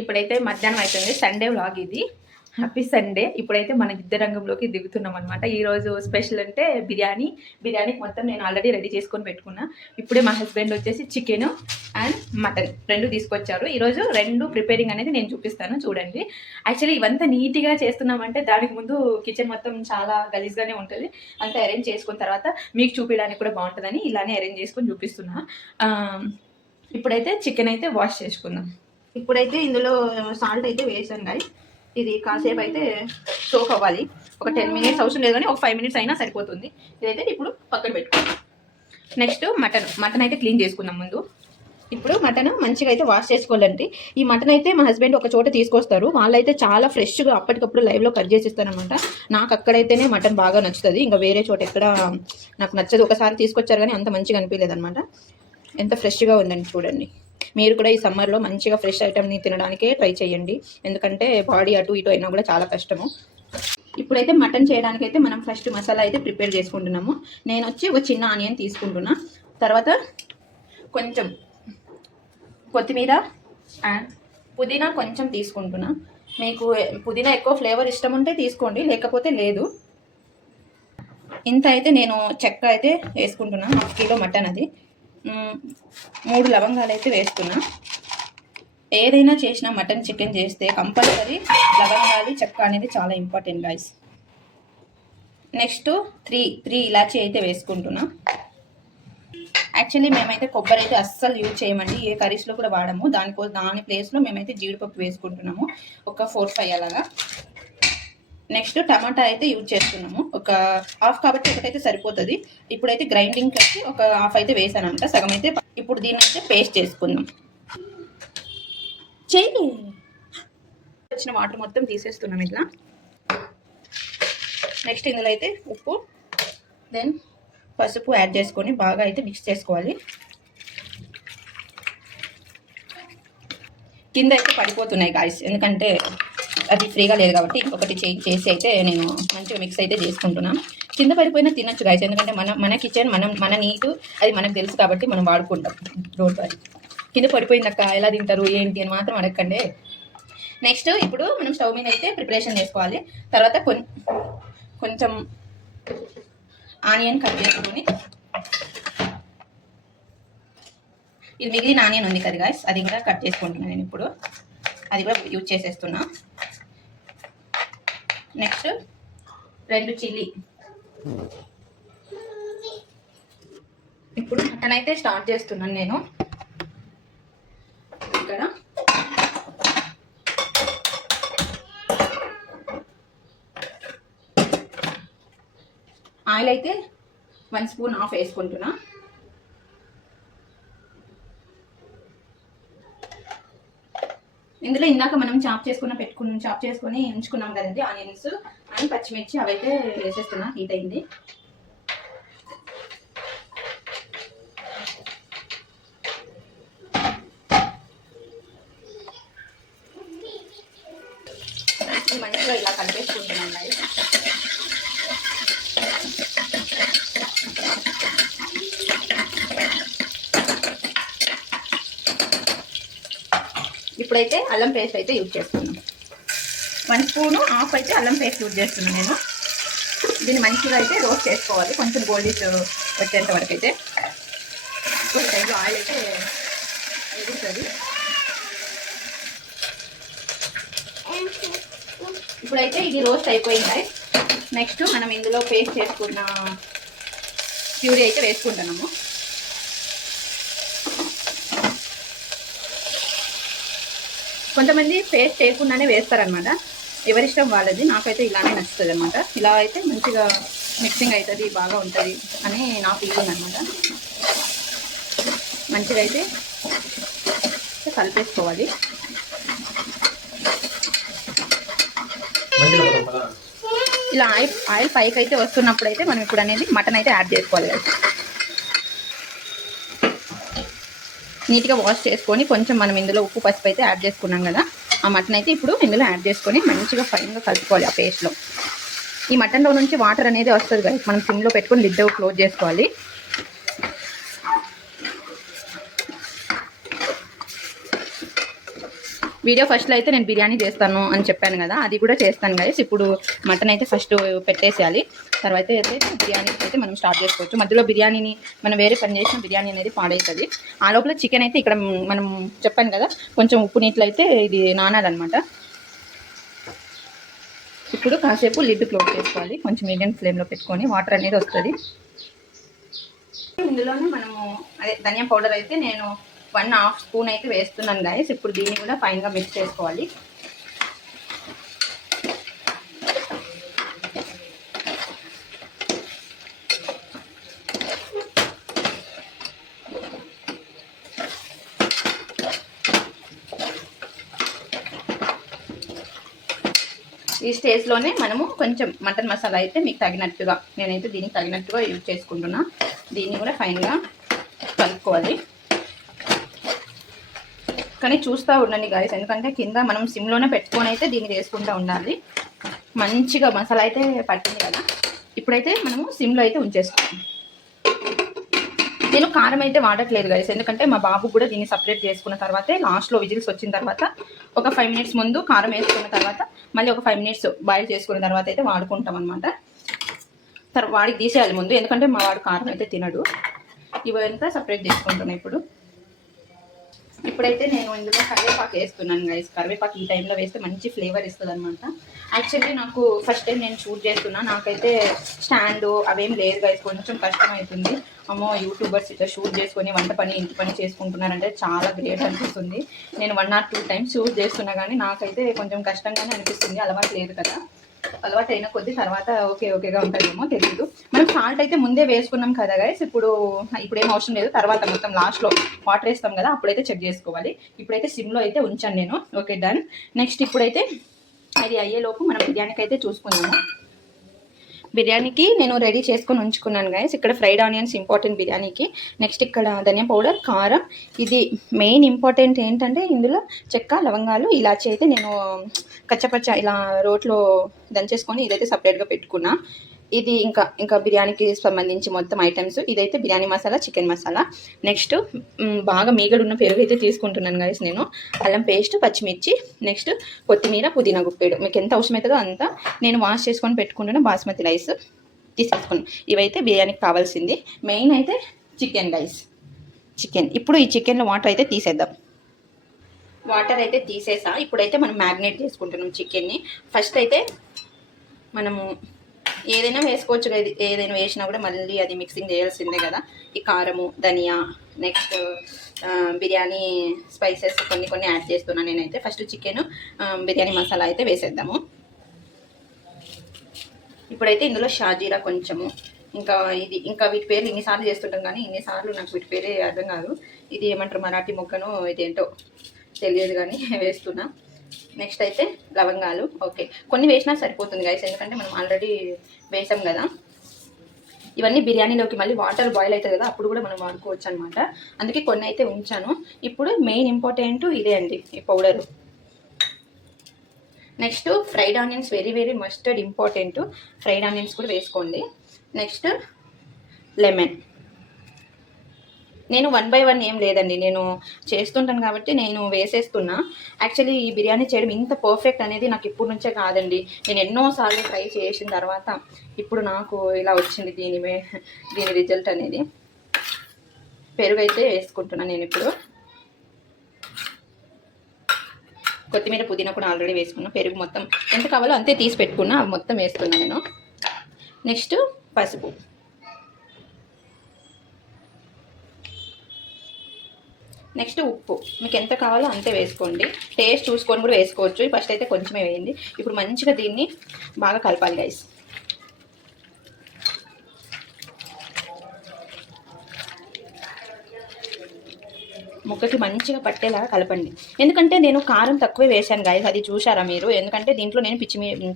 ఇప్పుడైతే మధ్యాహ్నం అవుతుంది. సండే వ్లాగ్ ఇది. Happy Sunday. ఇప్పుడైతే మన యుద్ధ రంగంలోకి దిగుతున్నాం అనమాట. ఈరోజు స్పెషల్ అంటే బిర్యానీకి మొత్తం నేను ఆల్రెడీ రెడీ చేసుకొని పెట్టుకున్నా. ఇప్పుడే మా హస్బెండ్ వచ్చేసి చికెన్ అండ్ మటన్ రెండు తీసుకొచ్చారు. ఈరోజు రెండు ప్రిపేరింగ్ అనేది నేను చూపిస్తాను చూడండి. యాక్చువల్లీ ఇవంతా నీట్గా చేస్తున్నామంటే దానికి ముందు కిచెన్ మొత్తం చాలా గలీజ్గానే ఉంటుంది. అంతా అరేంజ్ చేసుకున్న తర్వాత మీకు చూపించడానికి కూడా బాగుంటుందని ఇలానే అరేంజ్ చేసుకొని చూపిస్తున్నా. ఇప్పుడైతే చికెన్ అయితే వాష్ చేసుకుందాం. ఇప్పుడైతే ఇందులో సాల్ట్ అయితే వేసాను గాయ్. ఇది కాసేపు అయితే సోక్ అవ్వాలి. ఒక 10 మినిట్స్ అవసరం లేదు కానీ ఒక 5 మినిట్స్ అయినా సరిపోతుంది. ఇదైతే ఇప్పుడు పక్కన పెట్టుకుందాం. నెక్స్ట్ మటన్ అయితే క్లీన్ చేసుకుందాం ముందు. ఇప్పుడు మటన్ మంచిగా అయితే వాష్ చేసుకోవాలండి. ఈ మటన్ అయితే మా హస్బెండ్ ఒక చోట తీసుకొస్తారు. వాళ్ళైతే చాలా ఫ్రెష్గా అప్పటికప్పుడు లైవ్లో కట్ చేసి ఇస్తారనమాట. నాకు అక్కడైతేనే మటన్ బాగా నచ్చుతుంది. ఇంకా వేరే చోట ఎక్కడ నాకు నచ్చదు. ఒకసారి తీసుకొచ్చారు కానీ అంత మంచిగా అనిపించలేదు అనమాట. ఎంత ఫ్రెష్గా ఉందండి చూడండి. మీరు కూడా ఈ సమ్మర్లో మంచిగా ఫ్రెష్ ఐటమ్ని తినడానికే ట్రై చేయండి. ఎందుకంటే బాడీ అటు ఇటు అయినా కూడా చాలా కష్టము. ఇప్పుడైతే మటన్ చేయడానికి అయితే మనం ఫస్ట్ మసాలా అయితే ప్రిపేర్ చేసుకుంటున్నాము. నేను వచ్చి ఒక చిన్న ఆనియన్ తీసుకుంటున్నా. తర్వాత కొంచెం కొత్తిమీర అండ్ పుదీనా కొంచెం తీసుకుంటున్నా. మీకు పుదీనా ఎక్కువ ఫ్లేవర్ ఇష్టం ఉంటే తీసుకోండి, లేకపోతే లేదు. ఇంత అయితే నేను చెక్క అయితే వేసుకుంటున్నా. 1/2 కిలో మటన్ అది. 3 లవంగాలు అయితే వేసుకున్నా. ఏదైనా చేసినా మటన్ చికెన్ చేస్తే కంపల్సరీ లవంగాలు చెక్క అనేది చాలా ఇంపార్టెంట్ గైస్. నెక్స్ట్ 3 ఇలాచీ అయితే వేసుకుంటున్నా. యాక్చువల్లీ మేమైతే కొబ్బరి అయితే అస్సలు యూజ్ చేయమండి. ఏ కర్రీస్లో కూడా వాడము. దాని ప్లేస్లో మేమైతే జీడిపప్పు వేసుకుంటున్నాము. ఒక 4-5 అలాగా. నెక్స్ట్ టమాటా అయితే యూజ్ చేస్తున్నాము. ఒక 1/2 కాబట్టి ఒకటైతే సరిపోతుంది. ఇప్పుడైతే గ్రైండింగ్ వచ్చి ఒక 1/2 అయితే వేసాను అనమాట. సగం అయితే ఇప్పుడు దీన్ని అయితే పేస్ట్ చేసుకుందాం. చెయ్యి వచ్చిన వాటర్ మొత్తం తీసేస్తున్నాం ఇట్లా. నెక్స్ట్ ఇందులో అయితే ఉప్పు దెన్ పసుపు యాడ్ చేసుకొని బాగా అయితే మిక్స్ చేసుకోవాలి. కింద అయితే పడిపోతున్నాయి గాయ్స్, ఎందుకంటే అది ఫ్రీగా లేదు కాబట్టి ఒకటి చేంజ్ చేసి అయితే నేను మంచిగా మిక్స్ అయితే చేసుకుంటున్నాను. కింద పడిపోయినా తినచ్చు గాయస్, ఎందుకంటే మన కిచెన్ మన నీటు అది మనకు తెలుసు కాబట్టి మనం వాడుకుంటాం. రోడ్ అది కింద పడిపోయిందక్క ఎలా తింటారు ఏంటి అని మాత్రం అడగండి. నెక్స్ట్ ఇప్పుడు మనం స్టవ్ మీద అయితే ప్రిపరేషన్ చేసుకోవాలి. తర్వాత కొంచెం ఆనియన్ కట్ చేసుకొని, ఇది మిగిలిన ఆనియన్ ఉంది కదా గాయస్, అది కూడా కట్ చేసుకుంటున్నాను నేను. ఇప్పుడు అది కూడా యూజ్ చేసేస్తున్నా. Next 2 chilli. ఇప్పుడు మటన్ అయితే స్టార్ట్ చేస్తున్నాను నేను. ఇక్కడ ఆయిల్ అయితే 1 స్పూన్ ఆఫ్ వేసుకుంటున్నా. ఇందులో ఇందాక మనం చాప్ చేసుకొని ఉంచుకున్నాం కదండి ఆనియన్స్ అండ్ పచ్చిమిర్చి, అవైతే వేసేస్తున్నా. హీట్ అయింది. మంచిగా ఇలా కలిపేసుకుంటున్నాం. ఇప్పుడైతే అల్లం పేస్ట్ అయితే యూజ్ చేస్తున్నాను. 1 స్పూను ఆఫ్ అయితే అల్లం పేస్ట్ యూజ్ చేస్తున్నాను నేను. దీన్ని మంచిగా అయితే రోస్ట్ చేసుకోవాలి, కొంచెం గోల్డిష్ వచ్చేంత వరకు అయితే. టైంలో ఆయిల్ అయితే ఎగురుతుంది. ఇప్పుడైతే ఇది రోస్ట్ అయిపోయింది. నెక్స్ట్ మనం ఇందులో పేస్ట్ చేసుకున్న ప్యూరీ అయితే వేసుకుంటున్నాము. కొంతమంది పేస్ట్ చేయకుండానే వేస్తారనమాట, ఎవరిష్టం వాళ్ళది. నాకైతే ఇలానే నచ్చుతుంది అనమాట. ఇలా అయితే మంచిగా మిక్సింగ్ అవుతుంది, బాగా ఉంటుంది అని నా ఫీలింగ్ అనమాట. మంచిగా అయితే కలిపేసుకోవాలి. ఇలా ఆయిల్ పైకి అయితే వస్తున్నప్పుడు అయితే మనం ఇప్పుడు అనేది మటన్ అయితే యాడ్ చేసుకోవాలి. నీట్గా వాష్ చేసుకొని కొంచెం మనం ఇందులో ఉప్పు పసుపు అయితే యాడ్ చేసుకున్నాం కదా, ఆ మటన్ అయితే ఇప్పుడు ఇందులో యాడ్ చేసుకొని మంచిగా ఫైన్గా కలుపుకోవాలి ఆ పేస్ట్లో. ఈ మటన్లో నుంచి వాటర్ అనేది వస్తుంది కదా, మనం సిమ్లో పెట్టుకొని లిడ్ క్లోజ్ చేసుకోవాలి. వీడియో ఫస్ట్లో అయితే నేను బిర్యానీ చేస్తాను అని చెప్పాను కదా, అది కూడా చేస్తాను గైస్. ఇప్పుడు మటన్ అయితే ఫస్ట్ పెట్టేసేయాలి, తర్వాత అయితే బిర్యానీ అయితే మనం స్టార్ట్ చేసుకోవచ్చు. మధ్యలో బిర్యానీని మనం వేరే పని చేసిన బిర్యానీ అనేది పాడవుతుంది. ఆ లోపల చికెన్ అయితే ఇక్కడ మనం చెప్పాను కదా కొంచెం ఉప్పు నీటిలో అయితే ఇది నానాలన్నమాట. ఇప్పుడు కాసేపు లిడ్ క్లోజ్ చేసుకోవాలి, కొంచెం మీడియం ఫ్లేమ్లో పెట్టుకొని వాటర్ అనేది వస్తుంది. ఇందులోనే మనము అదే ధనియా పౌడర్ అయితే నేను 1/2 స్పూన్ అయితే వేస్తున్నాను గైస్. ఇప్పుడు దీన్ని కూడా ఫైన్గా మిక్స్ చేసుకోవాలి. ఈ స్టేజ్లోనే మనము కొంచెం మటన్ మసాలా అయితే మీకు తగినట్టుగా, నేనైతే దీనికి తగినట్టుగా యూజ్ చేసుకుంటున్నా. దీన్ని కూడా ఫైన్గా కలుపుకోవాలి. కానీ చూస్తూ ఉండండి గాయస్, ఎందుకంటే కింద మనం సిమ్లోనే పెట్టుకొని అయితే దీన్ని వేసుకుంటూ ఉండాలి. మంచిగా మసాలా అయితే పట్టింది కదా, ఇప్పుడైతే మనము సిమ్లో అయితే ఉంచేసుకోవాలి. నేను కారం అయితే వాడట్లేదు గైస్, ఎందుకంటే మా బాబు కూడా దీన్ని సపరేట్ చేసుకున్న తర్వాతే లాస్ట్లో విజిల్స్ వచ్చిన తర్వాత ఒక 5 మినిట్స్ ముందు కారం వేసుకున్న తర్వాత మళ్ళీ ఒక 5 మినిట్స్ బాయిల్ చేసుకున్న తర్వాత అయితే వాడుకుంటాం అనమాట. వాడికి తీసేయాలి ముందు, ఎందుకంటే మా వాడు కారం అయితే తినడు. ఇవంతా సపరేట్ చేసుకుంటున్నాను. ఇప్పుడైతే నేను ఇందులో కరివేపాకు వేస్తున్నాను గైస్. కరివేపాకు ఈ టైంలో వేస్తే మంచి ఫ్లేవర్ ఇస్తుంది అనమాట. యాక్చువల్లీ నాకు ఫస్ట్ టైం నేను షూట్ చేస్తున్నా, నాకైతే స్టాండు అవేం లేదు గైస్, కొంచెం కష్టం అవుతుంది. అమ్మో యూట్యూబర్స్ ఇట్లా షూట్ చేసుకొని వంట పని ఇంటి పని చేసుకుంటున్నారంటే చాలా గ్రేట్ అనిపిస్తుంది. నేను 1 or 2 times షూట్ చేస్తున్నా కానీ నాకైతే కొంచెం కష్టంగానే అనిపిస్తుంది, అలవాటు లేదు కదా. అలవాటు అయిన కొద్ది తర్వాత ఓకేగా ఉంటుందేమో తెలియదు. మనం సాల్ట్ అయితే ముందే వేసుకున్నాం కదా గైస్, ఇప్పుడు ఏం అవసరం లేదు. తర్వాత మొత్తం లాస్ట్లో వాటర్ వేస్తాం కదా, అప్పుడైతే చెక్ చేసుకోవాలి. ఇప్పుడైతే సిమ్లో అయితే ఉంచాను నేను. Okay, done. నెక్స్ట్ ఇప్పుడైతే అది అయ్యేలోపు మనం బిర్యానీకి అయితే చూసుకుందాము. బిర్యానీకి నేను రెడీ చేసుకొని ఉంచుకున్నాను గైస్. ఇక్కడ ఫ్రైడ్ ఆనియన్స్ ఇంపార్టెంట్ బిర్యానీకి. నెక్స్ట్ ఇక్కడ ధనియా పౌడర్, కారం. ఇది మెయిన్ ఇంపార్టెంట్ ఏంటంటే ఇందులో చెక్క, లవంగాలు, ఇలాచి అయితే నేను కచ్చపచ్చ ఇలా రోట్లో దంచేసుకొని ఇదైతే సపరేట్గా పెట్టుకున్నా. ఇది ఇంకా బిర్యానీకి సంబంధించి మొత్తం ఐటమ్స్. ఇదైతే బిర్యానీ మసాలా, చికెన్ మసాలా. నెక్స్ట్ బాగా మీగడున్న పెరుగు అయితే తీసుకుంటున్నాను గైస్ నేను. అల్లం పేస్ట్, పచ్చిమిర్చి, నెక్స్ట్ కొత్తిమీర, పుదీనా గుప్పెడు. మీకు ఎంత అవసరమవుతుందో అంత. నేను వాష్ చేసుకొని పెట్టుకుంటున్న బాస్మతి రైస్ తీసేసుకున్నాను. ఇవైతే బిర్యానీకి కావాల్సింది. మెయిన్ అయితే చికెన్ గైస్, చికెన్. ఇప్పుడు ఈ చికెన్లో వాటర్ అయితే తీసేద్దాం. వాటర్ అయితే తీసేసా. ఇప్పుడైతే మనం మ్యారినేట్ చేసుకుంటున్నాం చికెన్ని. ఫస్ట్ అయితే మనము ఏదైనా వేసుకోవచ్చు కదా, ఏదైనా వేసినా కూడా మళ్ళీ అది మిక్సింగ్ చేయాల్సిందే కదా. ఈ కారము, ధనియా, నెక్స్ట్ బిర్యానీ స్పైసెస్ కొన్ని యాడ్ చేస్తున్నాను నేనైతే. ఫస్ట్ చికెన్, బిర్యానీ మసాలా అయితే వేసేద్దాము. ఇప్పుడైతే ఇందులో షాజీరా కొంచెము, ఇంకా వీటి పేర్లు ఇన్నిసార్లు చేస్తుంటాం కానీ ఇన్నిసార్లు నాకు వీటి పేరే అర్థం కాదు. ఇది ఏమంటారు మరాఠీ మొక్కను, ఇదేంటో తెలియదు కానీ వేస్తున్నా. నెక్స్ట్ అయితే లవంగాలు. ఓకే, కొన్ని వేసినా సరిపోతుంది గైస్, ఎందుకంటే మనం ఆల్రెడీ వేసాం కదా. ఇవన్నీ బిర్యానీలోకి మళ్ళీ వాటర్ బాయిల్ అవుతుంది కదా, అప్పుడు కూడా మనం వాడుకోవచ్చు అనమాట. అందుకే కొన్ని అయితే ఉంచాను. ఇప్పుడు మెయిన్ ఇంపార్టెంట్ ఇదే అండి, ఈ powder. Next fried onions, very mustard important. Fried onions కూడా వేసుకోండి. Next lemon. నేను 1 by 1 ఏం లేదండి, నేను చేస్తుంటాను కాబట్టి నేను వేసేస్తున్నా. యాక్చువల్లీ ఈ బిర్యానీ చేయడం ఇంత పర్ఫెక్ట్ అనేది నాకు ఇప్పుడు నుంచే కాదండి, నేను ఎన్నోసార్లు ట్రై చేసిన తర్వాత ఇప్పుడు నాకు ఇలా వచ్చింది దీని రిజల్ట్ అనేది. పెరుగు అయితే వేసుకుంటున్నాను నేను ఇప్పుడు. కొత్తిమీర, పుదీనా కూడా ఆల్రెడీ వేసుకున్నా. పెరుగు మొత్తం ఎంత కావాలో అంతే తీసి పెట్టుకున్నా, అవి మొత్తం వేస్తున్నాను నేను. నెక్స్ట్ పసుపు. నెక్స్ట్ ఉప్పు మీకు ఎంత కావాలో అంతే వేసుకోండి, టేస్ట్ చూసుకొని కూడా వేసుకోవచ్చు. ఫస్ట్ అయితే కొంచెమే వేయండి. ఇప్పుడు మంచిగా దీన్ని బాగా కలపాలి గైస్. ముక్కకి మంచిగా పట్టేలాగా కలపండి. ఎందుకంటే నేను కారం తక్కువే వేసాను గైస్, అది చూసారా మీరు. ఎందుకంటే దీంట్లో నేను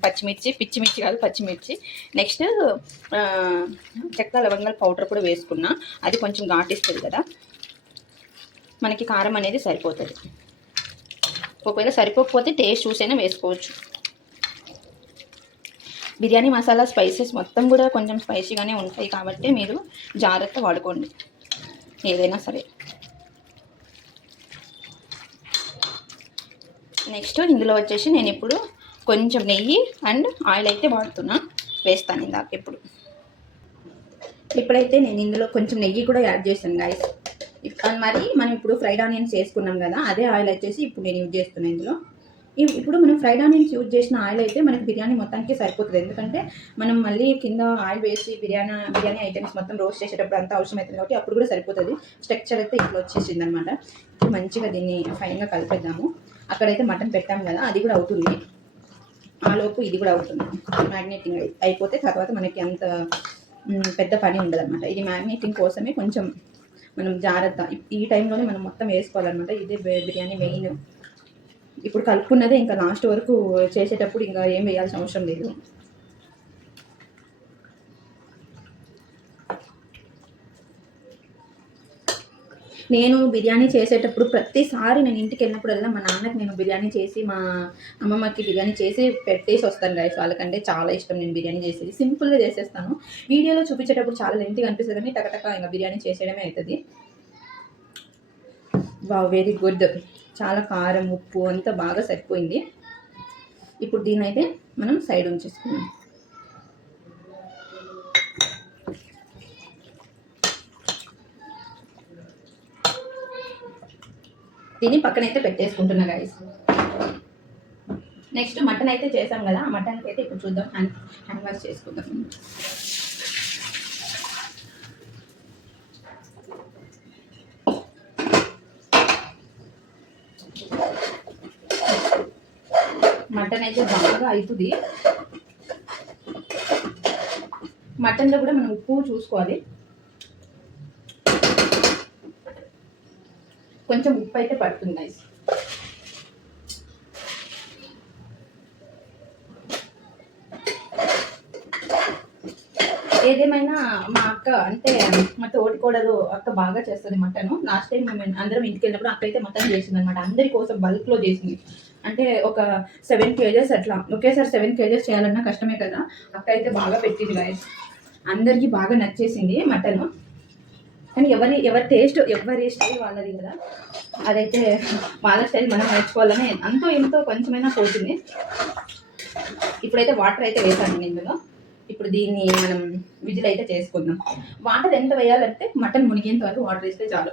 పచ్చిమిర్చి నెక్స్ట్ చెక్క, లవంగాల పౌడర్ కూడా వేసుకున్నా. అది కొంచెం ఘాటిస్తుంది కదా, మనకి కారం అనేది సరిపోతుంది. ఒకవేళ సరిపోకపోతే టేస్ట్ చూసైనా వేసుకోవచ్చు. బిర్యానీ మసాలా స్పైసెస్ మొత్తం కూడా కొంచెం స్పైసీగానే ఉంటాయి కాబట్టి మీరు జాగ్రత్త వాడుకోండి ఏదైనా సరే. నెక్స్ట్ ఇందులో వచ్చేసి నేను ఇప్పుడు కొంచెం నెయ్యి అండ్ ఆయిల్ అయితే వాడుతున్నా, వేస్తాను ఇందాక. ఇప్పుడైతే నేను ఇందులో కొంచెం నెయ్యి కూడా యాడ్ చేశాను గాయస్. మరి మనం ఇప్పుడు ఫ్రైడ్ ఆనియన్స్ చేసుకున్నాం కదా, అదే ఆయిల్ వచ్చేసి ఇప్పుడు నేను యూజ్ చేస్తున్నాను ఇందులో. ఇప్పుడు మనం ఫ్రైడ్ ఆనియన్స్ యూజ్ చేసిన ఆయిల్ అయితే మనకి బిర్యానీ మొత్తానికి సరిపోతుంది. ఎందుకంటే మనం మళ్ళీ కింద ఆయిల్ వేసి బిర్యానీ ఐటమ్స్ మొత్తం రోస్ట్ చేసేటప్పుడు అంతా అవసరం అవుతుంది కాబట్టి అప్పుడు కూడా సరిపోతుంది. స్ట్రక్చర్ అయితే ఇట్లా వచ్చేసింది అనమాట. ఇప్పుడు మంచిగా దీన్ని ఫైన్గా కలిపేద్దాము. అక్కడైతే మటన్ పెట్టాము కదా, అది కూడా అవుతుంది. ఆ లోపు ఇది కూడా అవుతుంది. మ్యాగ్నేటింగ్ అయిపోతే తర్వాత మనకి అంత పెద్ద పని ఉండదు అనమాట. ఇది మ్యాగ్నేటింగ్ కోసమే కొంచెం మనం జాగ్రత్త ఈ టైంలోనే మనం మొత్తం వేసుకోవాలన్నమాట. ఇదే బిర్యానీ మెయిన్. ఇప్పుడు కలుపుకున్నదే ఇంకా లాస్ట్ వరకు చేసేటప్పుడు ఇంకా ఏం వేయాల్సిన అవసరం లేదు. నేను బిర్యానీ చేసేటప్పుడు ప్రతిసారి నేను ఇంటికి వెళ్ళినప్పుడల్లా మా నాన్నకి నేను బిర్యానీ చేసి, మా అమ్మమ్మకి బిర్యానీ చేసి పెట్టేసి వస్తాను గైస్. వాళ్ళకంటే చాలా ఇష్టం నేను బిర్యానీ చేసేది. సింపుల్గా చేసేస్తాను. వీడియోలో చూపించేటప్పుడు చాలా లెంతీగా అనిపిస్తుంది కానీ టకటక ఇంకా బిర్యానీ చేసేయడమే అవుతుంది. Wow, very good. చాలా కారం, ఉప్పు అంతా బాగా సరిపోయింది. ఇప్పుడు దీన్ని అయితే మనం సైడ్ ఉంచేసుకున్నాం. దీన్ని పక్కన అయితే పెట్టేసుకుంటున్నా గైస్. నెక్స్ట్ మటన్ అయితే చేసాం కదా, ఆ మటన్కి అయితే ఇప్పుడు చూద్దాం, హ్యాండ్ వాష్ చేసుకుందాం. మటన్ అయితే బాగా అవుతుంది. మటన్లో కూడా మనం ఉప్పు చూసుకోవాలి. కొంచెం ఉప్పు అయితే పడుతుంది గైస్. ఏదేమైనా మా అక్క అంటే మా తోటికోడలు అక్క బాగా చేస్తుంది మటన్. లాస్ట్ టైం మేము అందరం ఇంటికి వెళ్ళినప్పుడు అక్క అయితే మటన్ చేసింది అనమాట. అందరి కోసం బల్క్లో చేసింది. అంటే ఒక 7 kgs అట్లా ఒకేసారి 7 kgs చేయాలన్నా కష్టమే కదా. అక్క అయితే బాగా పెట్టింది గైస్. అందరికీ బాగా నచ్చేసింది మటన్. కానీ ఎవరి టేస్ట్ ఎవరి స్టైల్ వాళ్ళది కదా, అదైతే వాళ్ళ స్టైల్ మనం నేర్చుకోవాలని అంతో ఎంతో కొంచెమైనా పోతుంది. ఇప్పుడైతే వాటర్ అయితే వేసాను ఇందులో. ఇప్పుడు దీన్ని మనం విజిల్ అయితే చేసుకుందాం. వాటర్ ఎంత వేయాలంటే మటన్ మునిగేంత వరకు వాటర్ వేస్తే చాలు.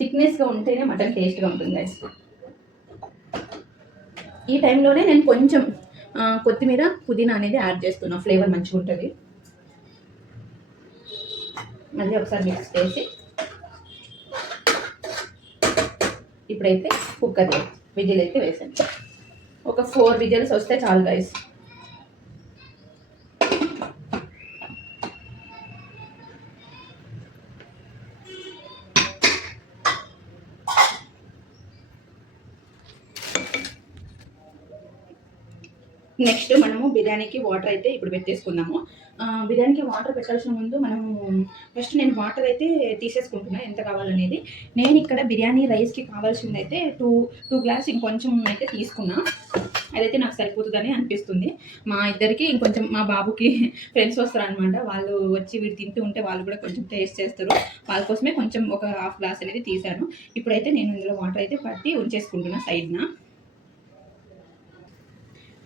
థిక్నెస్గా ఉంటేనే మటన్ టేస్ట్గా ఉంటుంది గైస్. ఈ టైంలోనే నేను కొంచెం కొత్తిమీర, పుదీనా అనేది యాడ్ చేస్తున్నాను. ఫ్లేవర్ మంచిగా ఉంటుంది. మళ్ళీ ఒకసారి మిక్స్ చేసి ఇప్పుడైతే కుక్కర్ విజిల్ అయితే వేసాను. ఒక 4 విజిల్స్ వస్తే చాలు గైస్. నెక్స్ట్ మనము బిర్యానీకి వాటర్ అయితే ఇప్పుడు పెట్టేసుకుందాము. బిర్యానీకి వాటర్ పెట్టాల్సిన ముందు మనము ఫస్ట్ నేను వాటర్ అయితే తీసేసుకుంటున్నాను ఎంత కావాలనేది. నేను ఇక్కడ బిర్యానీ రైస్కి కావాల్సింది అయితే టూ గ్లాస్ ఇంకొంచెం అయితే తీసుకున్నా. అదైతే నాకు సరిపోతుందని అనిపిస్తుంది. మా ఇద్దరికి ఇంకొంచెం, మా బాబుకి ఫ్రెండ్స్ వస్తారనమాట. వాళ్ళు వచ్చి వీడు తింటూ ఉంటే వాళ్ళు కూడా కొంచెం టేస్ట్ చేస్తారు. వాళ్ళ కోసమే కొంచెం ఒక ½ గ్లాస్ అనేది తీసాను. ఇప్పుడైతే నేను ఇందులో వాటర్ అయితే పట్టి ఉంచేసుకుంటున్నా సైడ్న.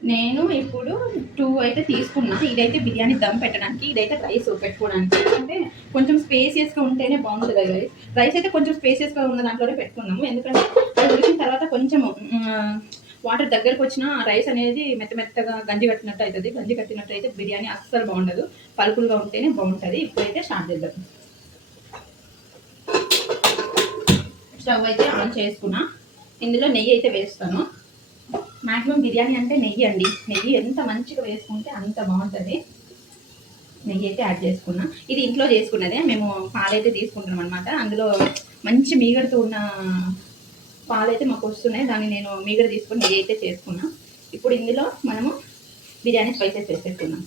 నేను ఇప్పుడు 2 అయితే తీసుకున్నా. ఇదైతే బిర్యానీ దమ్ పెట్టడానికి, ఇదైతే రైస్ పెట్టుకోవడానికి. ఎందుకంటే కొంచెం స్పేసియస్గా ఉంటేనే బాగుంటుంది కదా. రైస్ అయితే కొంచెం స్పేసియస్గా ఉన్న దాంట్లోనే పెట్టుకున్నాము. ఎందుకంటే అది ఉడికిన తర్వాత కొంచెం వాటర్ దగ్గరకు వచ్చిన రైస్ అనేది మెత్తగా గంజి కట్టినట్టు అవుతుంది. గంజి కట్టినట్టు అయితే బిర్యానీ అస్సలు బాగుండదు. పలుకులుగా ఉంటేనే బాగుంటుంది. ఇప్పుడైతే స్టార్ట్ చేద్దాం. స్టవ్ అయితే ఆన్ చేసుకున్నా. ఇందులో నెయ్యి అయితే వేస్తాను. మ్యాక్సిమం బిర్యానీ అంటే నెయ్యి అండి. నెయ్యి ఎంత మంచిగా వేసుకుంటే అంత బాగుంటుంది. నెయ్యి అయితే యాడ్ చేసుకున్నా. ఇది ఇంట్లో చేసుకున్నదే. మేము పాలైతే తీసుకుంటున్నాం అనమాట. అందులో మంచి మీగడతో ఉన్న పాలైతే మాకు వస్తున్నాయి. దాన్ని నేను మీగడ తీసుకుని నెయ్యి అయితే చేసుకున్నా. ఇప్పుడు ఇందులో మనము బిర్యానీ స్పైసెస్ వేసేసుకున్నాం.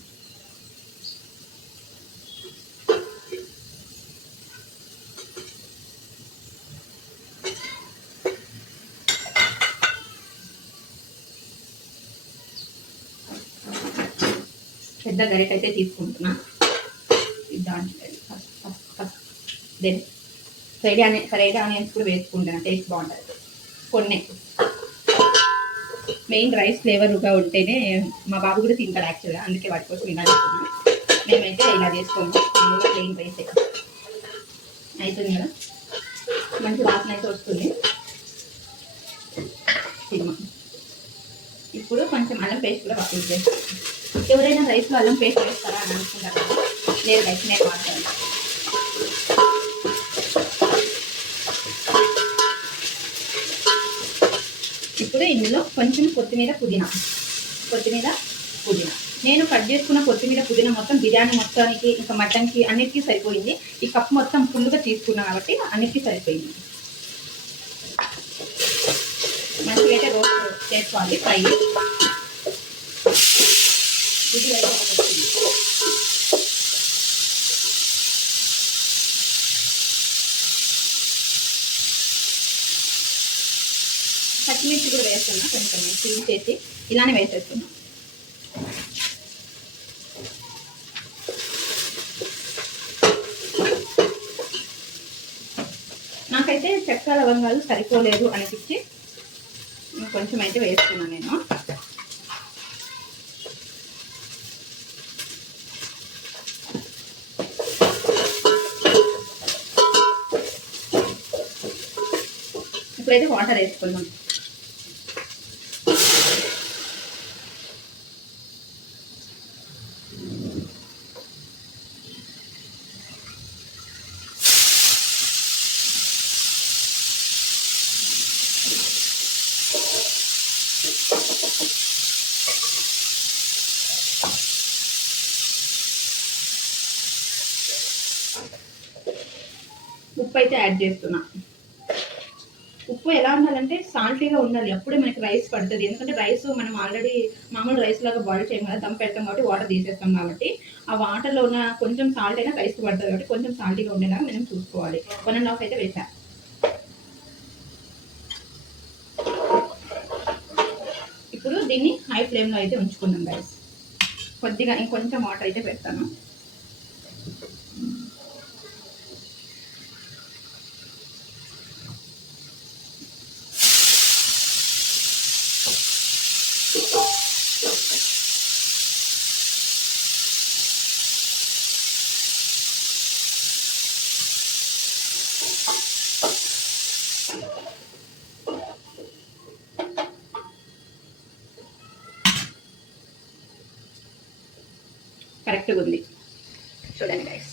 పెద్ద గరిట అయితే తీసుకుంటున్నా. దాంట్లో దెన్ ఫ్రైడ్ ఆనియన్స్ కూడా వేసుకుంటాను. టేస్ట్ బాగుంటుంది. కొన్ని మెయిన్ రైస్ ఫ్లేవర్గా ఉంటేనే మా బాబు కూడా తింటాడు యాక్చువల్గా, అందుకే వాటి కోసం ఇలా చేస్తున్నాం. మేమైతే ఇలా చేసుకోము, మామూలుగా ప్లెయిన్ రైస్ అవుతుంది కదా, మంచి వాసన అయితే వస్తుంది. ఇప్పుడు కొంచెం అల్లం పేస్ట్ కూడా యూజ్ చేస్తాం. ఎవరైనా రైస్లో అల్లం పేస్ట్ వేస్తారా అని అనుకుంటారు కదా, లేదు రైస్ నేను వాడతాను. ఇప్పుడు ఇందులో కొంచెం కొత్తిమీర పుదీనా నేను కట్ చేసుకున్న కొత్తిమీర పుదీనా మొత్తం బిర్యానీ మొత్తానికి ఇంకా మటన్కి అన్నిటికీ సరిపోయింది. ఈ కప్ మొత్తం ఫుల్గా తీసుకున్నాం కాబట్టి అన్నిటికీ సరిపోయింది. మంచిగా అయితే రోస్ట్ చేసుకోవాలి, ఫ్రై పచ్చిమిర్చి కూడా వేస్తున్నా, కొంచెం సీల్ చేసి ఇలానే వేసేస్తున్నాం. నాకైతే చెక్క లవంగాలు సరిపోలేదు అనిపించి కొంచెం అయితే వేస్తున్నాను నేను. ఇప్పుడైతే వాటర్ వేసుకున్నాం. ఉప్పు అయితే యాడ్ చేస్తున్నా. ఉప్పు ఎలా ఉండాలంటే సాల్టీగా ఉండాలి, అప్పుడే మనకి రైస్ పడుతుంది. ఎందుకంటే రైస్ మనం ఆల్రెడీ మామూలు రైస్ లాగా బాయిల్ చేయం కదా, దమ్ పెడతాం కాబట్టి వాటర్ తీసేస్తాం కాబట్టి ఆ వాటర్లో ఉన్న కొంచెం సాల్ట్ అయినా రైస్ పడుతుంది కాబట్టి కొంచెం సాల్టీగా ఉండేలాగా మనం చూసుకోవాలి. 1.5 అయితే వేసా. ఇప్పుడు దీన్ని హై ఫ్లేమ్లో అయితే ఉంచుకుందాం రైస్. కొద్దిగా ఇంకొంచెం వాటర్ అయితే పెడతాను. కరెక్ట్గా ఉంది చూడండి గైస్.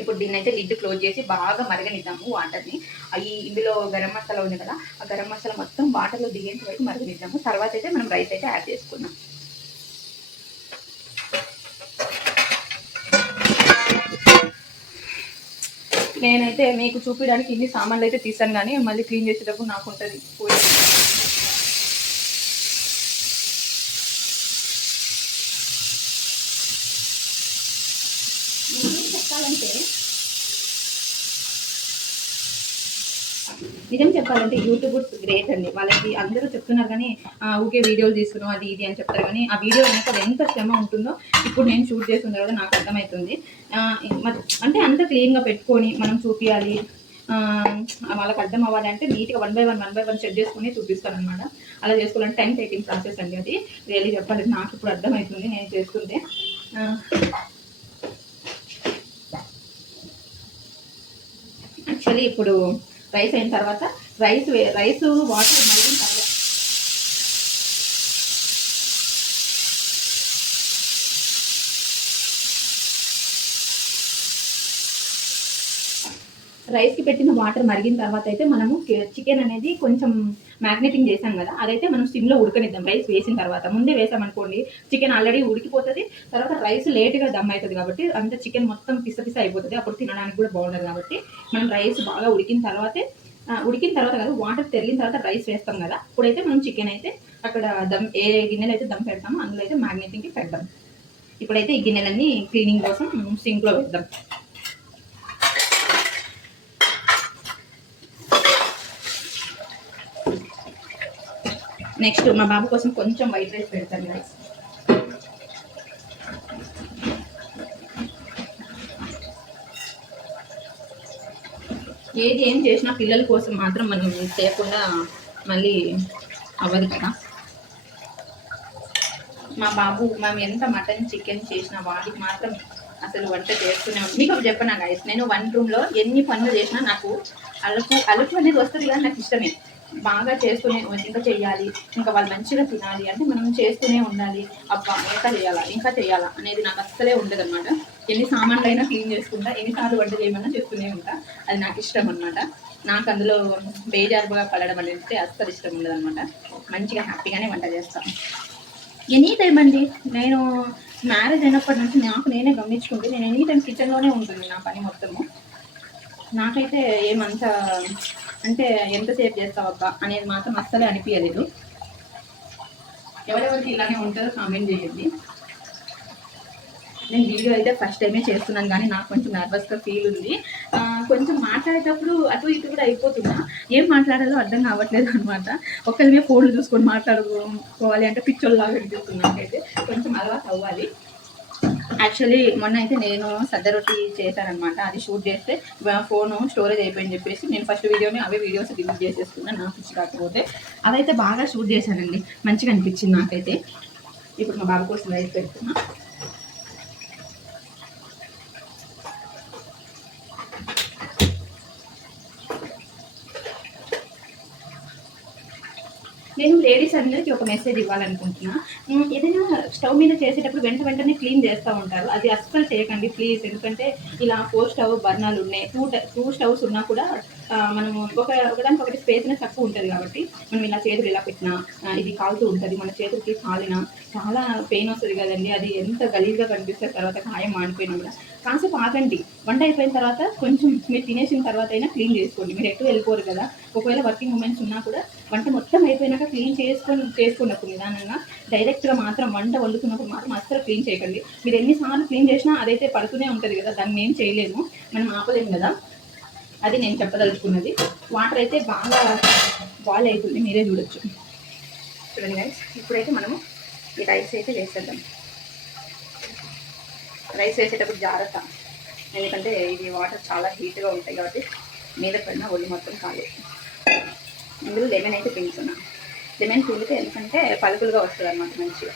ఇప్పుడు దీన్ని అయితే లిడ్ క్లోజ్ చేసి బాగా మరగనిద్దాము వాటర్ని. అవి ఇందులో గరం మసాలా ఉంది కదా, ఆ గరం మసాలా మొత్తం వాటర్లో దిగేంత వరకు మరగనిద్దాము. తర్వాత అయితే మనం రైస్ అయితే యాడ్ చేసుకుందాం. నేనైతే మీకు చూపించడానికి ఇన్ని సామాన్లు అయితే తీసాను, కానీ మళ్ళీ క్లీన్ చేసేటప్పుడు నాకు ఉంటుంది నిజం చెప్పాలంటే యూట్యూబ్ గ్రేట్ అండి. వాళ్ళకి అందరూ చెప్తున్నారు కానీ ఊకే వీడియోలు తీసుకున్నాం అది ఇది అని చెప్తారు, కానీ ఆ వీడియో వెనక ఎంత శ్రమ ఉంటుందో ఇప్పుడు నేను షూట్ చేస్తున్న తర్వాత నాకు అర్థమవుతుంది. అంటే అంత క్లీన్గా పెట్టుకొని మనం చూపించాలి, వాళ్ళకి అర్థం అవ్వాలి అంటే నీట్గా 1 by 1 సెట్ చేసుకుని చూపిస్తాను అనమాట. అలా చేసుకోవాలంటే టైం టేకింగ్ ప్రాసెస్ అండి అది. రియల్లీ చెప్పాలి, నాకు ఇప్పుడు అర్థమవుతుంది నేను చేస్తుంటే. యాక్చువల్లీ ఇప్పుడు రైస్ అయిన తర్వాత రైస్ వాటర్ మరిగిన తర్వాత రైస్కి పెట్టిన వాటర్ మరిగిన తర్వాత అయితే మనము చికెన్ అనేది కొంచెం మ్యాగ్నేటింగ్ చేసాం కదా, అదైతే మనం సిమ్లో ఉడకనిద్దాం. రైస్ వేసిన తర్వాత ముందే వేసామనుకోండి చికెన్ ఆల్రెడీ ఉడికిపోతుంది, తర్వాత రైస్ లేట్గా దమ్ అవుతుంది కాబట్టి అంత చికెన్ మొత్తం పిస అయిపోతుంది, అప్పుడు తినడానికి కూడా బాగుండదు. కాబట్టి మనం రైస్ బాగా ఉడికిన తర్వాత కాదు, వాటర్ తెరిగిన తర్వాత రైస్ వేస్తాం కదా, ఇప్పుడైతే మనం చికెన్ అయితే అక్కడ దమ్ ఏ గిన్నెలు అయితే దమ్ పెడతామో అందులో అయితే మ్యాగ్నేటింగ్కి పెడదాం. ఇప్పుడైతే ఈ గిన్నెలన్నీ క్లీనింగ్ కోసం సింక్లో వేద్దాం. నెక్స్ట్ మా బాబు కోసం కొంచెం వైట్ రైస్ పెడతాను గైస్. ఏం చేసినా పిల్లల కోసం మాత్రం మనం చేయకుండా మళ్ళీ అవ్వదు కదా. మా బాబు మేము ఎంత మటన్ చికెన్ చేసినా వాడికి మాత్రం అసలు వంట చేస్తూనే ఉంటాను. మీకు చెప్పనా గైస్, నేను వన్ రూమ్లో ఎన్ని పనులు చేసినా నాకు అలుపు అనేది వస్తుంది కానీ నాకు ఇష్టమే. బాగా చేస్తూనే ఇంకా చెయ్యాలి, ఇంకా వాళ్ళు మంచిగా తినాలి అంటే మనం చేస్తూనే ఉండాలి. అబ్బా ఇంకా చేయాలా అనేది నాకు అస్సలే ఉండదు అనమాట. ఎన్ని సామాన్లు అయినా క్లీన్ చేసుకుంటా, ఎన్నిసార్లు వంట చేయమన్నా చేస్తూనే ఉంటా. అది నాకు ఇష్టం అనమాట. నాకు అందులో బేజారుగా పడడం అనేది అస్సలు ఇష్టం ఉండదు అనమాట. మంచిగా హ్యాపీగానే వంట చేస్తాను ఎనీ టైం అండి. నేను మ్యారేజ్ అయినప్పటి నుంచి నాకు నేనే గమనించుకుంటే నేను ఎనీ టైం కిచెన్లోనే ఉంటుంది నా పని మొత్తము. నాకైతే ఏమంత అంటే ఎంతసేపు చేస్తావబ్బా అనేది మాత్రం అస్సలే అనిపించలేదు. ఎవరెవరికి ఇలానే ఉంటుందో కామెంట్ చేయండి. నేను వీడియో అయితే ఫస్ట్ టైమే చేస్తున్నాను కానీ నాకు కొంచెం నర్వస్గా ఫీల్ ఉంది. కొంచెం మాట్లాడేటప్పుడు అటు ఇటు కూడా అయిపోతున్నా, ఏం మాట్లాడాలో అర్థం కావట్లేదు అనమాట. ఒక్కరిమే ఫోన్లు చూసుకొని మాట్లాడుకోవాలి అంటే పిచ్చోళ్ళలాగా అనిపిస్తుంది. నాకైతే కొంచెం అలవాటు అవ్వాలి. యాక్చువల్లీ మొన్న అయితే నేను సద్ద రొట్టి చేశానమాట. అది షూట్ చేస్తే ఫోను స్టోరేజ్ అయిపోయింది చెప్పేసి నేను ఫస్ట్ వీడియోని అవే వీడియోస్ డిలీట్ చేసేసుకున్నాను. నాకు పిచ్చి కాకపోతే అదైతే బాగా షూట్ చేశానండి, మంచిగా అనిపించింది నాకైతే. ఇప్పుడు మా బాబు కోసం రైస్ పెడుతున్నా. నేను లేడీస్ అందరికీ ఒక మెసేజ్ ఇవ్వాలనుకుంటున్నా. ఏదైనా స్టవ్ మీద చేసేటప్పుడు వెంటనే క్లీన్ చేస్తూ ఉంటారు, అది అస్సలు చేయకండి ప్లీజ్. ఎందుకంటే ఇలా 4 స్టవ్ బర్నర్లు ఉన్నాయి, టూ స్టవ్స్ ఉన్నా కూడా మనము ఒకదానికి ఒకటి స్పేస్ అనేది తక్కువ ఉంటుంది కాబట్టి మనం ఇలా చేతులు ఇలా పెట్టినా ఇది కాలుతూ ఉంటుంది, మన చేతులకి కాలినా చాలా పెయిన్ వస్తుంది కదండి. అది ఎంత గలీజ్గా కనిపిస్తుంది, తర్వాత కాయం మాడిపోయినా కూడా. కాసేపు ఆగండి, వంట అయిపోయిన తర్వాత కొంచెం మీరు తినేసిన తర్వాత అయినా క్లీన్ చేసుకోండి. మీరు ఎటు వెళ్ళిపోరు కదా. ఒకవేళ వర్కింగ్ ఉమెన్స్ ఉన్నా కూడా వంట మొత్తం అయిపోయినాక క్లీన్ చేసుకున్నప్పుడు నిదానంగా. డైరెక్ట్గా మాత్రం వంట వండుతున్నప్పుడు మాత్రం అస్సలు క్లీన్ చేయకండి. మీరు ఎన్నిసార్లు క్లీన్ చేసినా అదైతే పడుతూనే ఉంటుంది కదా, దాన్ని ఏం చేయలేము, మనం ఆపలేము కదా. అది నేను చెప్పదలుచుకున్నది. వాటర్ అయితే బాగా బాయిల్ అవుతుంది, మీరే చూడొచ్చు. చూడండి గైస్, ఇప్పుడైతే మనము ఈ రైస్ అయితే వేసేద్దాం. రైస్ వేసేటప్పుడు జాగ్రత్త, ఎందుకంటే ఇది వాటర్ చాలా హీట్గా ఉంటాయి కాబట్టి మీద పడిన ఒళ్ళు మొత్తం కాలేదు. ఇందులో లెమన్ అయితే పిండుతున్నా. లెమన్ పిండితే ఎందుకంటే పలుకులుగా వస్తుంది అన్నమాట, మంచిగా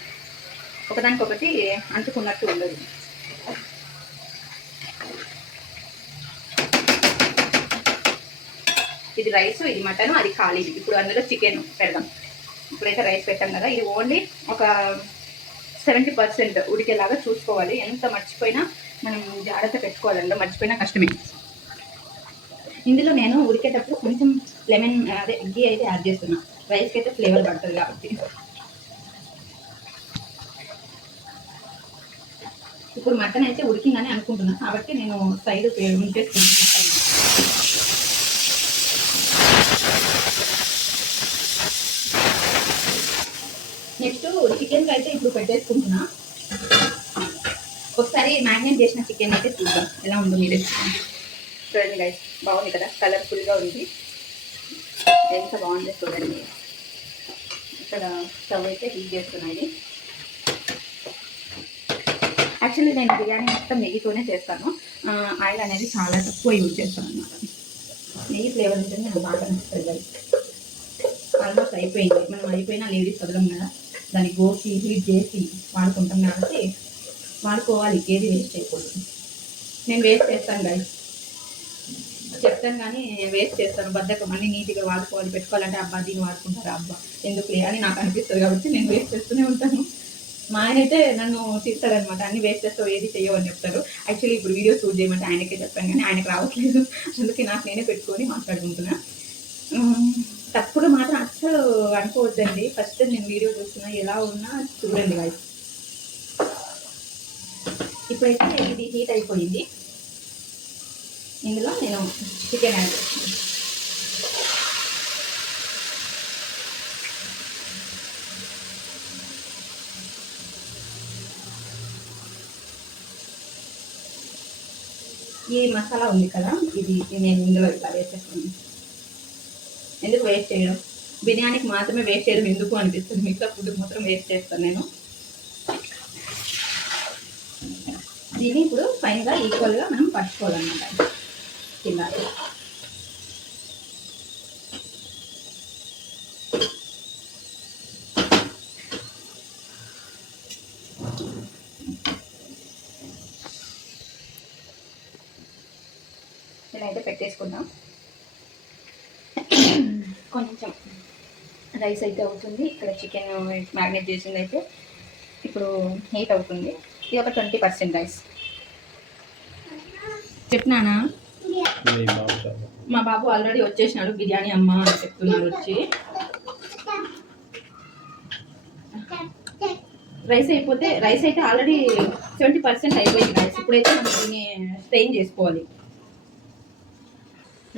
ఒకదానికొకటి అంటుకున్నట్టు ఉండదు. ఇది రైస్, ఇది మటన్, అది ఖాళీ. ఇప్పుడు అందులో చికెన్ పెడదాం. ఇప్పుడైతే రైస్ పెట్టాం కదా, ఇది ఓన్లీ ఒక 70% ఉడికేలాగా చూసుకోవాలి. ఎంత మర్చిపోయినా మనం జాగ్రత్త పెట్టుకోవాలండి, మర్చిపోయినా కష్టమే. ఇందులో నేను ఉడికేటప్పుడు కొంచెం లెమన్ అదే గీ అయితే యాడ్ చేస్తున్నా, రైస్కి అయితే ఫ్లేవర్ పడుతుంది కాబట్టి. ఇప్పుడు మటన్ అయితే ఉడికిందని అనుకుంటున్నాను కాబట్టి నేను సైడ్ ఉంచేస్తున్నాను. నెక్స్ట్ చికెన్కి అయితే ఇప్పుడు పెట్టేసుకుంటున్నా. ఒకసారి మ్యారినేట్ చేసిన చికెన్ అయితే చూద్దాం ఎలా ఉందో మీరే చూడండి గైస్. బాగుంది కదా, కలర్ఫుల్గా ఉంది, ఎంత బాగుంది చూడండి. ఇక్కడ స్టవ్ అయితే హీట్ చేస్తున్నాయి. యాక్చువల్లీ నేను బిర్యానీ మొత్తం నెయ్యితోనే చేస్తాను. ఆయిల్ అనేది చాలా తక్కువ యూజ్ చేస్తాను అన్నమాట. నెయ్యి ఫ్లేవర్ ఉంటుంది, నాకు బాగా నచ్చుతుంది గైస్. ఆల్మోస్ట్ అయిపోయింది, మనం అయిపోయినా లేడీస్ వదలం కదా, దాన్ని గోసి హీట్ చేసి వాడుకుంటాం కాబట్టి వాడుకోవాలి, ఏది వేస్ట్ చేయకూడదు. నేను వేస్ట్ చేస్తాను గైస్, చెప్తాను కానీ వేస్ట్ చేస్తాను. బద్దకం అన్ని నీట్గా వాడుకోవాలి, పెట్టుకోవాలంటే అబ్బా దీన్ని వాడుకుంటారా అబ్బా ఎందుకులే అని నాకు అనిపిస్తుంది కాబట్టి నేను వేస్ట్ చేస్తూనే ఉంటాను. మా ఆయన అయితే నన్ను తిడతారనమాట, అన్ని వేస్ట్ చేస్తావు ఏది చెయ్యవని చెప్తారు. యాక్చువల్లీ ఇప్పుడు వీడియో షూట్ చేయమంటే ఆయనకే చెప్పాను కానీ ఆయనకు రావట్లేదు, అందుకే నాకు నేనే పెట్టుకొని మాట్లాడుకుంటున్నా. తప్పుడు మాత్రం అస్సలు అనుకోవద్దండి. ఫస్ట్ నేను వీడియో చూస్తున్నా, ఎలా ఉన్నా చూడండి గైస్. ఇప్పుడైతే ఇది హీట్ అయిపోయింది, ఇందులో నేను చికెన్ యాడ్ చేస్తాను. ఈ మసాలా ఉంది కదా, ఇది నేను ఇందులో ఇట్లా వేసేస్తాను. ఎందుకు వేస్ట్ చేయడం, బిర్యానీకి మాత్రమే వేస్ట్ చేయడం ఎందుకు అనిపిస్తుంది, మిగతా ఫుడ్కి మాత్రం వేస్ట్ చేస్తాను నేను. దీన్ని ఇప్పుడు ఫైన్గా ఈక్వల్గా మనం పట్టుకోవాలన్నమాట కింద. పెట్టేసుకుందాం. కొంచెం రైస్ అయితే అవుతుంది. ఇక్కడ చికెన్ మ్యారినేట్ చేసింది అయితే ఇప్పుడు హీట్ అవుతుంది. ఇది ఒక 20% రైస్. చెప్పినానా? మా బాబు ఆల్రెడీ వచ్చేసినాడు. బిర్యానీ అమ్మ అని చెప్తున్నాడు వచ్చి. రైస్ అయితే ఆల్రెడీ 70% అయిపోయింది రైస్. ఇప్పుడైతే మనం దీన్ని స్ట్రెయిన్ చేసుకోవాలి.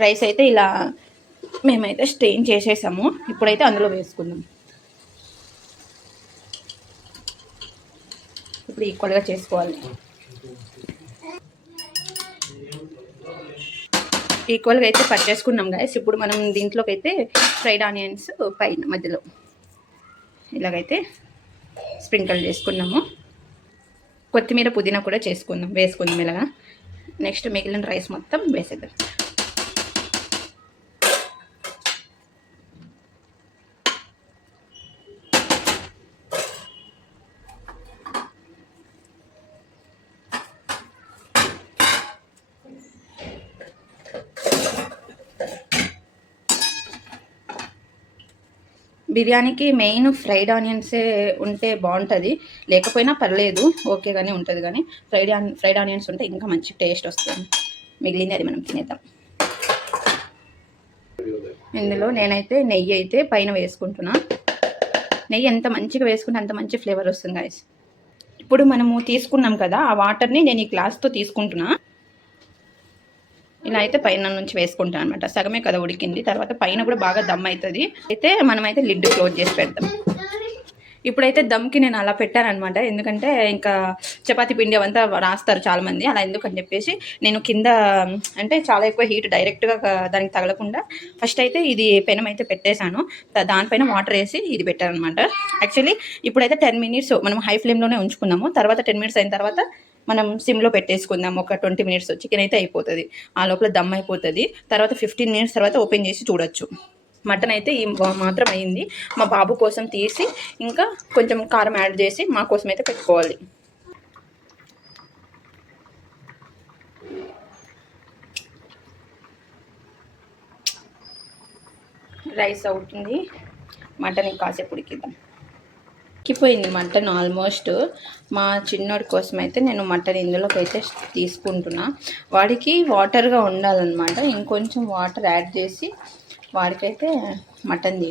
రైస్ అయితే ఇలా మేమైతే స్ట్రెయిన్ చేసేసాము. ఇప్పుడైతే అందులో వేసుకుందాం. ఇప్పుడు ఈక్వల్గా చేసుకోవాలి. ఈక్వల్గా అయితే కట్ చేసుకున్నాం గైస్. ఇప్పుడు మనం దీంట్లోకి అయితే ఫ్రైడ్ ఆనియన్స్ పైన మధ్యలో ఇలాగైతే స్ప్రింకిల్ చేసుకున్నాము. కొత్తిమీర పుదీనా కూడా వేసుకుందాం ఇలాగా. నెక్స్ట్ మిగిలిన రైస్ మొత్తం వేసేద్దాం. బిర్యానీకి మెయిన్ ఫ్రైడ్ ఆనియన్సే ఉంటే బాగుంటుంది. లేకపోయినా పర్లేదు, ఓకేగానే ఉంటుంది. కానీ ఫ్రైడ్ ఆనియన్స్ ఉంటే ఇంకా మంచి టేస్ట్ వస్తుంది. మిగిలింది అది మనం తినేద్దాం. ఇందులో నేనైతే నెయ్యి అయితే పైన వేసుకుంటున్నా. నెయ్యి ఎంత మంచిగా వేసుకుంటే అంత మంచి ఫ్లేవర్ వస్తుంది గైస్. ఇప్పుడు మనము తీసుకున్నాం కదా, ఆ వాటర్ని నేను ఈ గ్లాస్తో తీసుకుంటున్నా. ఇలా అయితే పైన నుంచి వేసుకుంటాను అనమాట. సగమే కదా ఉడికింది, తర్వాత పైన కూడా బాగా దమ్ అవుతుంది. అయితే మనమైతే లిడ్ క్లోజ్ చేసి పెడతాం. ఇప్పుడైతే దమ్కి నేను అలా పెట్టానమాట. ఎందుకంటే ఇంకా చపాతీ పిండి అవంతా రాస్తారు చాలామంది, అలా ఎందుకని చెప్పేసి నేను కింద అంటే చాలా ఎక్కువ హీట్ డైరెక్ట్గా దానికి తగలకుండా ఫస్ట్ అయితే ఇది పెనం అయితే పెట్టేశాను. దానిపైన వాటర్ వేసి ఇది పెట్టానమాట. యాక్చువల్లీ ఇప్పుడైతే 10 minutes మనం హై ఫ్లేమ్లోనే ఉంచుకున్నాము. తర్వాత 10 minutes అయిన తర్వాత మనం సిమ్లో పెట్టేసుకుందాం. ఒక 20 minutes చికెన్ అయితే అయిపోతుంది. ఆ లోపల దమ్ అయిపోతుంది. తర్వాత 15 minutes తర్వాత ఓపెన్ చేసి చూడొచ్చు. మటన్ అయితే ఈ మాత్రం అయింది. మా బాబు కోసం తీసి ఇంకా కొంచెం కారం యాడ్ చేసి మా కోసం అయితే పెట్టుకోవాలి. రైస్ అవుతుంది. మటన్ కాసేపు ఉడికిద్దాం. ఉడికిపోయింది మటన్ ఆల్మోస్ట్. మా చిన్నోడి కోసం అయితే నేను మటన్ ఇందులోకి అయితే తీసుకుంటున్నా. వాడికి వాటర్గా ఉండాలన్నమాట. ఇంకొంచెం వాటర్ యాడ్ చేసి వాడికైతే మటన్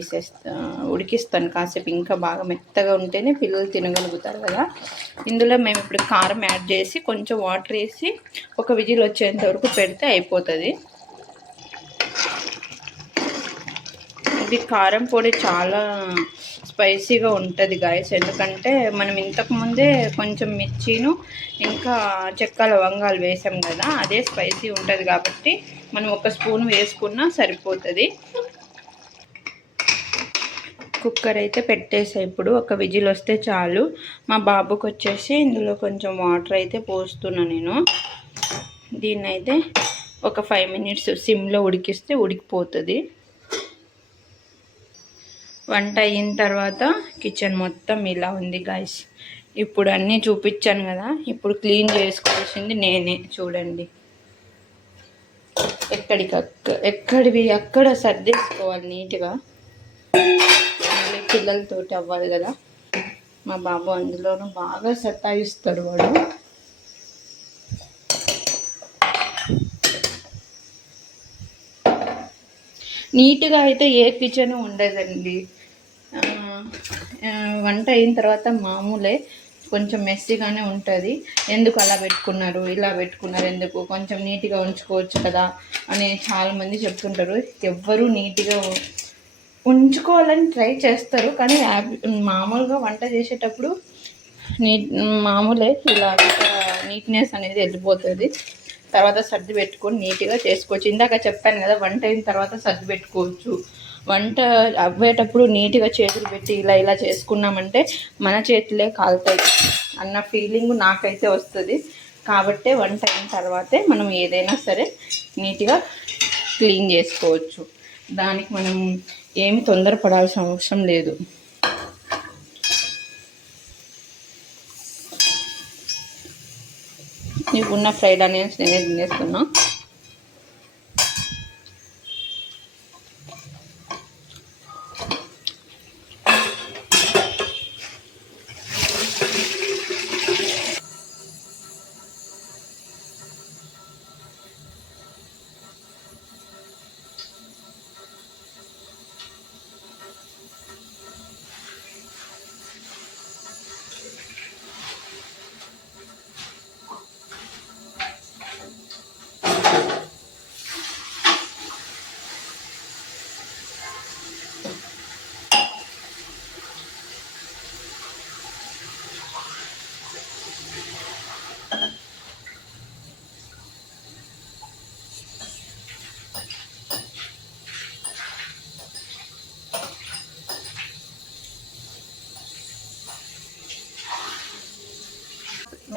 ఉడికిస్తాను కాసేపు. ఇంకా బాగా మెత్తగా ఉంటేనే పిల్లలు తినగలుగుతారు కదా. ఇందులో మేము ఇప్పుడు కారం యాడ్ చేసి కొంచెం వాటర్ వేసి ఒక విజిల్ వచ్చేంత వరకు పెడితే అయిపోతుంది. ఇది కారం పొడి చాలా స్పైసీగా ఉంటుంది గాయస్. ఎందుకంటే మనం ఇంతకుముందే కొంచెం మిర్చిను ఇంకా చెక్క లవంగాలు వేసాం కదా, అదే స్పైసీ ఉంటుంది కాబట్టి మనం ఒక స్పూన్ వేసుకున్నా సరిపోతుంది. కుక్కర్ అయితే పెట్టేసా. ఇప్పుడు ఒక విజిల్ వస్తే చాలు. మా బాబుకి వచ్చేసి ఇందులో కొంచెం వాటర్ అయితే పోస్తున్నా నేను. దీన్ని అయితే ఒక 5 minutes సిమ్లో ఉడికిస్తే ఉడికిపోతుంది. వంట అయిన తర్వాత కిచెన్ మొత్తం ఇలా ఉంది గాయస్. ఇప్పుడు అన్నీ చూపించాను కదా, ఇప్పుడు క్లీన్ చేసుకోవాల్సింది నేనే. చూడండి, ఎక్కడివి అక్కడ సర్దేసుకోవాలి నీట్గా. మళ్ళీ పిల్లలతోటి అవ్వాలి కదా. మా బాబు అందులోనూ బాగా సతాయిస్తాడు వాడు. నీట్గా అయితే ఏ కిచెన్ ఉండదండి. వంట అయిన తర్వాత మామూలే, కొంచెం మెస్సీగానే ఉంటుంది. ఎందుకు అలా పెట్టుకున్నారు, ఇలా పెట్టుకున్నారు, ఎందుకు కొంచెం నీట్గా ఉంచుకోవచ్చు కదా అని చాలామంది చెప్తుంటారు. ఎవ్వరూ నీట్గా ఉంచుకోవాలని ట్రై చేస్తారు, కానీ మామూలుగా వంట చేసేటప్పుడు మామూలే ఇలా నీట్నెస్ అనేది వెళ్ళిపోతుంది. తర్వాత సర్ది పెట్టుకొని నీట్గా చేసుకోవచ్చు. ఇందాక చెప్పాను కదా, వంట అయిన తర్వాత సర్ది పెట్టుకోవచ్చు. వంట అవ్వేటప్పుడు నీట్గా చేతులు పెట్టి ఇలా చేసుకున్నామంటే మన చేతులే కాలుతాయి అన్న ఫీలింగ్ నాకైతే వస్తుంది. కాబట్టే వంట అయిన తర్వాతే మనం ఏదైనా సరే నీట్గా క్లీన్ చేసుకోవచ్చు. దానికి మనం ఏమి తొందరపడాల్సిన అవసరం లేదు. ఇవి ఉన్న ఫ్రైడ్ ఆనియన్స్ నేనే తినేస్తున్నా.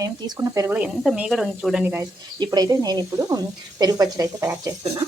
మేము తీసుకున్న పెరుగులో ఎంత మీగడ ఉంది చూడండి గాయస్. ఇప్పుడైతే నేను పెరుగు పచ్చడి అయితే తయారు చేస్తున్నా.